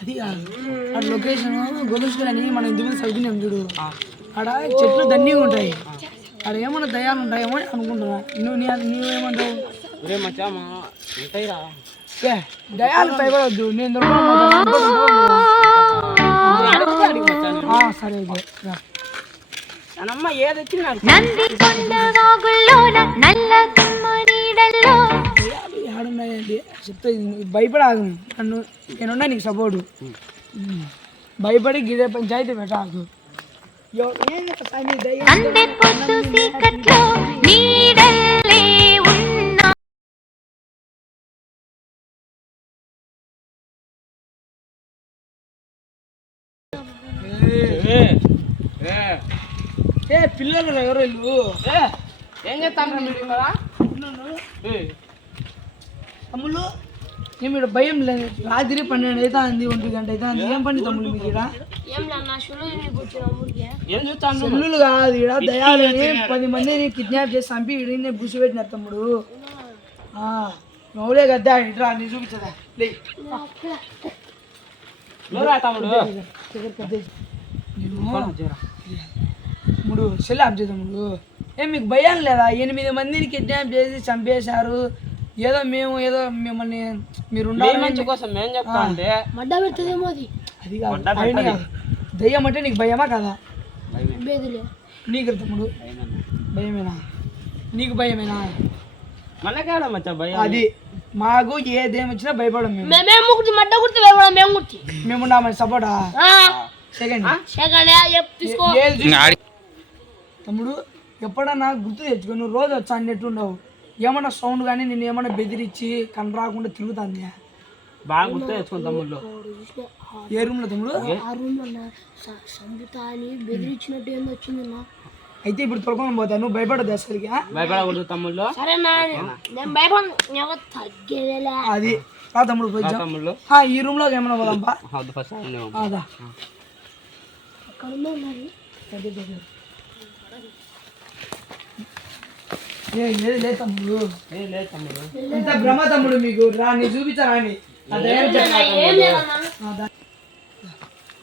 అది కాదు ఆ లొకేషన్ గొలుసుకొని మనం ఇంతకుముందు చదివినాం చూడు ఆడ చెట్లు దండిగా ఉంటాయి ఆడ ఏమన్నా దయాలు ఉంటాయేమో అని అనుకుంటున్నా నువ్వేమంటావు దయాలు భయపడవద్దు నేను సరే ఏడున్నాయండి చెప్తే భయపడాకు నన్ను నేనున్నా నీకు సపోర్టు భయపడి గిడే పంచాయతీ పెట్టాకు పిల్లలు ఎవరు వీళ్ళు ఏం చేస్తాను తమ్ముళ్ళు ఏమి భయం లేదు రాత్రి 12 అవుతా ఉంది 1 గంట అవుతా ఉంది ఏం పని తమ్ముళ్ళు మీకు ఇక్కడ చెల్లులు కాదు ఇక్కడ దయాలని 10 మందిని కిడ్నాప్ చేసి చంపి ఇడిని గుసిపెట్టినారు తమ్ముడు నవ్వులే కదా ఇట్రా నీ చూపించదా తమ్ముడు సెల్ ఆఫ్ చేద్దాముడు ఏం మీకు భయం లేదా 8 మందిని కిడ్నాప్ చేసి చంపేశారు ఏదో మిమ్మల్ని మీరు కోసం మేము చెప్తా అంటే అది కాదు దయ్యం అంటే నీకు భయమా కదా నీకు తమ్ముడు భయమేనా నీకు భయమేనా అది మాకు ఏదేమి వచ్చినా భయపడం మేము సపోర్టా సెకండ్ తమ్ముడు ఎప్పుడన్నా గుర్తు తెచ్చుకో నువ్వు రోజు వచ్చా అన్నట్టు ఉండవు ఏమన్నా సౌండ్ కానీ నేను ఏమన్నా బెదిరించి కన్ను రాకుండా తిరుగుతుంది బాగా గుర్తు తెచ్చుకో తమ్ముళ్ళు ఏ రూమ్ లో తమ్ముడు అయితే ఇప్పుడు తొలకొని పోతా నువ్వు భయపడదు అసలుకి భయపడకూడదు తమ్ముళ్ళు అది రా తమ్ముడు పోయి తమ్ముళ్ళు ఈ రూమ్ లో ఏమన్నా పోదాంపా లేదు తమ్ముడు ఇంత భ్రమ తమ్ముడు మీకు రాని చూపించాలని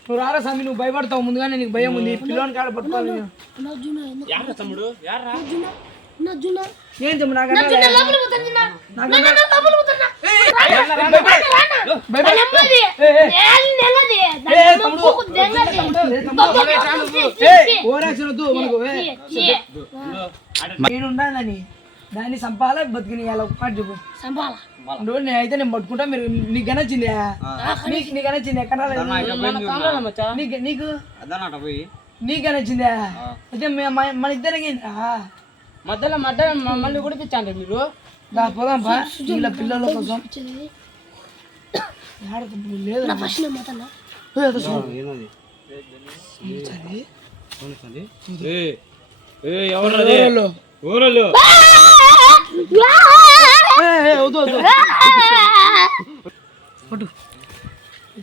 నువ్వు రారా స్వామి నువ్వు భయపడతావు ముందుగానే నీకు భయం ఉంది పిల్లోని కాడ పట్టుకోవాలి ఏం తమ్ముడు నేనుండాలని దాన్ని చంపాలా బతికిని మాట చెప్పు నేనైతే నేను పట్టుకుంటా మీరు నీకు గనొచ్చింది నీకు గనొచ్చింది నీకు నీకు గనొచ్చిందా అయితే మన ఇద్దరికి మధ్యలో మళ్ళీ కుడిపించండి మీరు పోదాం ఇలా పిల్లల కోసం లేదు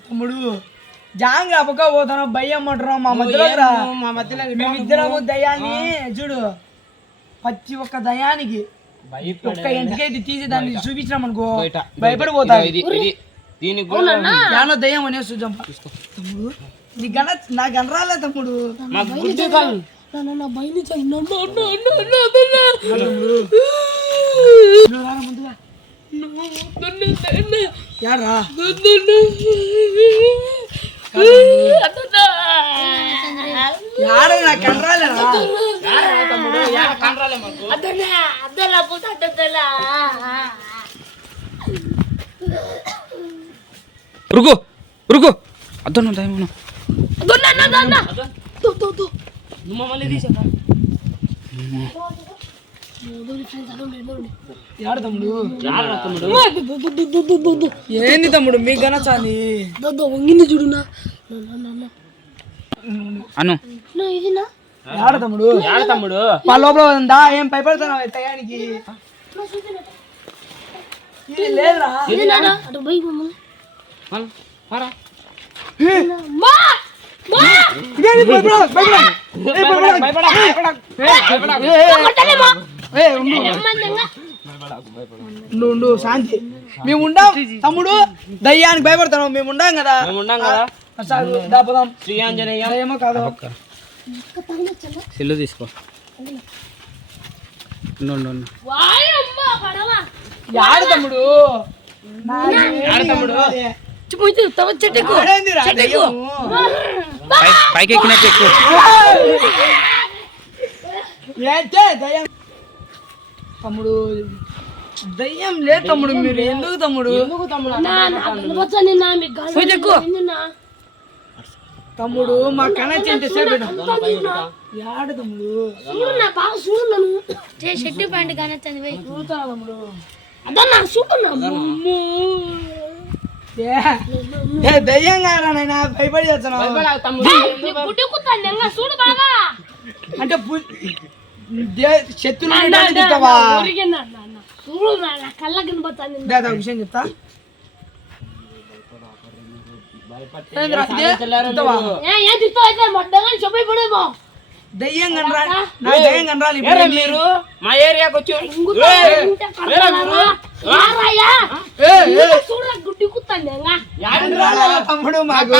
తమ్ముడు జాంగ్ అప్పక పోతాను భయం అంటున్నావు మా మధ్యలో మేమిద్దరము దయాన్ని చూడు పచ్చి ఒక్క దయానికి ఒక్క ఇంటికైతే తీసి దాన్ని చూపించినాం అనుకో భయపడిపోతావు యానో దయ్యం అనే చూద్దాం తమ్ముడు నీ గణ నాకు అనరాలే తమ్ముడు యారా నాకు అనరాలేరా रुको रुको अदन टाइम ना ఏంది తమ్ముడు మీకు గనచాలి వంగింది చూడునా అను యాడ తమ్ముడు మా లోపల ఉందా ఏం భయపడుతున్నావు టయానికి లేదురా ఉండు శాంతి మేము ఉండాం తమ్ముడు దయ్యానికి భయపడతాం మేము ఉండాం కదా సాగు దాపదాం శ్రీ ఆంజనేయ దయ్యమో కాదు సెల్లు తీసుకో యాడు తమ్ముడు పైకి ఎక్కినట్టు ఎక్కువ దయ్యం తమ్ముడు దయ్యం లేదు తమ్ముడు మీరు ఎందుకు తమ్ముడు తమ్ముడు మా కనెక్ట్ అంటే సేపు యాడు తమ్ముడు షర్ట్ ప్యాంట్ కానీ చూస్తా తమ్ముడు అదన్నా చూపున్నా దయ్యం కారా నాయన భయపడి చేస్తున్నావు చూడు బాగా అంటే శత్రులు చూస్తావా చూడు నా కళ్ళ కనబడతాను లేదా విషయం చెప్తా చెప్పేమో దయ్యం కనరా నా దయ్యం కనరాలి మీరు మా ఏరియాకి వచ్చి చూడ గుడ్డి కుత్తాను తమ్ముడు మాకు